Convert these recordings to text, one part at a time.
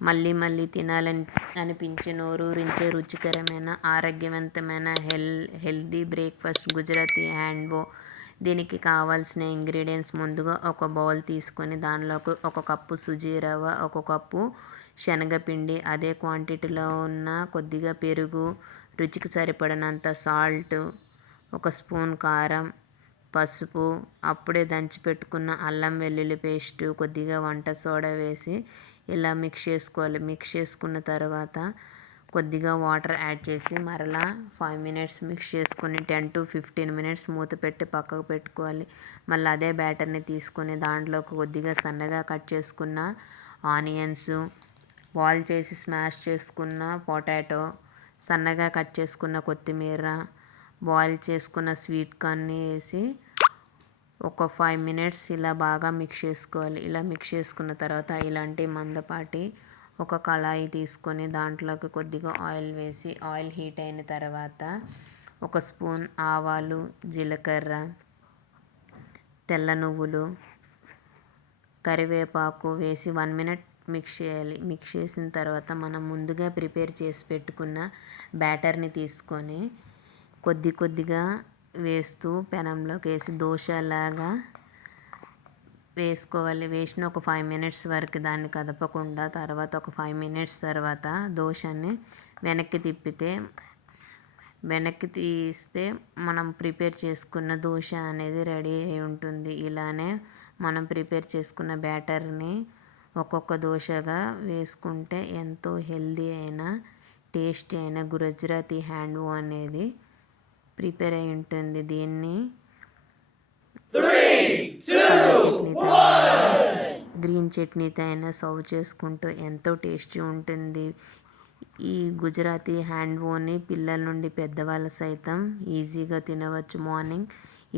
మళ్ళీ మళ్ళీ తినాలని అనిపించే నోరూరించే రుచికరమైన ఆరోగ్యవంతమైన హెల్ హెల్దీ బ్రేక్ఫాస్ట్ గుజరాతీ హ్యాండ్బో. దీనికి కావాల్సిన ఇంగ్రీడియంట్స్ ముందుగా ఒక బౌల్ తీసుకొని దానిలోకి ఒక కప్పు సుజీ రవ్వ ఒక కప్పు శనగపిండి అదే క్వాంటిటీలో ఉన్న కొద్దిగా పెరుగు రుచికి సరిపడినంత సాల్ట్ ఒక స్పూన్ కారం పసుపు అప్పుడే దంచి పెట్టుకున్న అల్లం వెల్లుల్లి పేస్ట్ కొద్దిగా వంట సోడా వేసి ఇలా మిక్స్ చేసుకోవాలి. మిక్స్ చేసుకున్న తర్వాత కొద్దిగా వాటర్ యాడ్ చేసి మరలా ఫైవ్ మినిట్స్ మిక్స్ చేసుకొని టెన్ టు ఫిఫ్టీన్ మినిట్స్ మూత పెట్టి పక్కకు పెట్టుకోవాలి. మళ్ళీ అదే బ్యాటర్ని తీసుకొని దాంట్లో కొద్దిగా సన్నగా కట్ చేసుకున్న ఆనియన్స్ బాయిల్ చేసి స్మాష్ చేసుకున్న పొటాటో సన్నగా కట్ చేసుకున్న కొత్తిమీర బాయిల్ చేసుకున్న స్వీట్ కార్న్ని వేసి ఒక ఫైవ్ మినిట్స్ ఇలా బాగా మిక్స్ చేసుకోవాలి. ఇలా మిక్స్ చేసుకున్న తర్వాత ఇలాంటి మందపాటి ఒక కళాయి తీసుకొని దాంట్లోకి కొద్దిగా ఆయిల్ వేసి ఆయిల్ హీట్ అయిన తర్వాత ఒక స్పూన్ ఆవాలు జీలకర్ర తెల్ల నువ్వులు కరివేపాకు వేసి వన్ మినిట్ మిక్స్ చేయాలి. మిక్స్ చేసిన తర్వాత మనం ముందుగా ప్రిపేర్ చేసి పెట్టుకున్న బ్యాటర్ని తీసుకొని కొద్ది కొద్దిగా వేస్తూ పెనంలోకి వేసి దోశలాగా వేసుకోవాలి. వేసిన ఒక ఫైవ్ మినిట్స్ వరకు దాన్ని కదపకుండా తర్వాత ఒక ఫైవ్ మినిట్స్ తర్వాత దోశని వెనక్కి తిప్పితే వెనక్కి తీస్తే మనం ప్రిపేర్ చేసుకున్న దోశ అనేది రెడీ అయి ఉంటుంది. ఇలానే మనం ప్రిపేర్ చేసుకున్న బ్యాటర్ని ఒక్కొక్క దోశగా వేసుకుంటే ఎంతో హెల్దీ అయిన టేస్టీ అయిన గుజరాతీ హ్యాండ్ అనేది ప్రిపేర్ అయి ఉంటుంది దీన్ని. చట్నీతో గ్రీన్ చట్నీతో అయినా సర్వ్ చేసుకుంటూ ఎంతో టేస్టీ ఉంటుంది. ఈ గుజరాతీ హ్యాండ్ ఓని పిల్లల నుండి పెద్దవాళ్ళు సైతం ఈజీగా తినవచ్చు మార్నింగ్.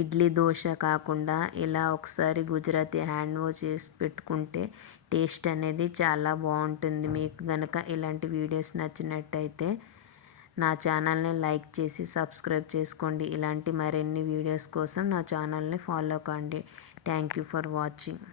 ఇడ్లీ దోశ కాకుండా ఇలా ఒకసారి గుజరాతీ హ్యాండ్ ఓ చేసి పెట్టుకుంటే టేస్ట్ అనేది చాలా బాగుంటుంది. మీకు కనుక ఇలాంటి వీడియోస్ నచ్చినట్టయితే నా ఛానల్ని లైక్ చేసి సబ్స్క్రైబ్ చేసుకోండి. ఇలాంటి మరిన్ని వీడియోస్ కోసం నా ఛానల్ని ఫాలో కండి. Thank you for watching.